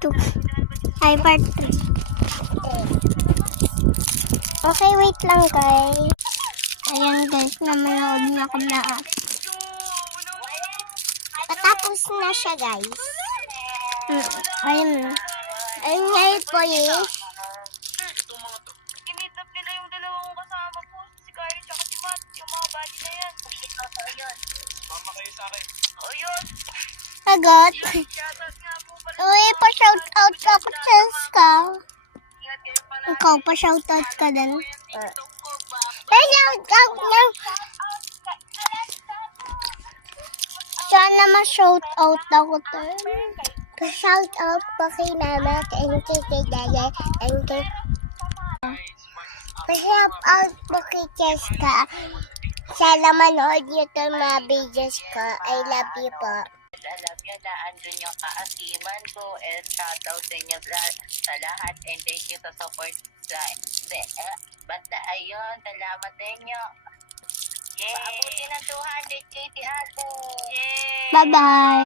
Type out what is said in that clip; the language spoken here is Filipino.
2. Ay, part 3. Okay, wait lang guys. Ayan guys, namanood na ako lahat. Patapos na siya guys. Ayun. Ayun nga yung police. Kinidnap nila yung dalawang kasama ko, si Kyrie tsaka si Matt, yung mga body na yan. Mama kayo sa akin. O yun. Sagot. Shoutout nga po pala. Uy, pa-shoutout ka pa ka. Ingat kayo pala. Ikaw, pa-shoutout ka din. TikTok ko ba? Pa-shoutout na. Sana ma-shoutout ako to. Pa-shoutout pa kay mama, kay dada, and kay... Pa-shoutout po kay Cheska. Sana manood niyo itong mga videos ko. I love you po. Alam nyo na andun yung kaasiman ko and shoutout sa inyo sa lahat and thank you sa support basta ayun, salamat sa inyo. Yay! Abutin na 200k si ate. Yay! Bye-bye.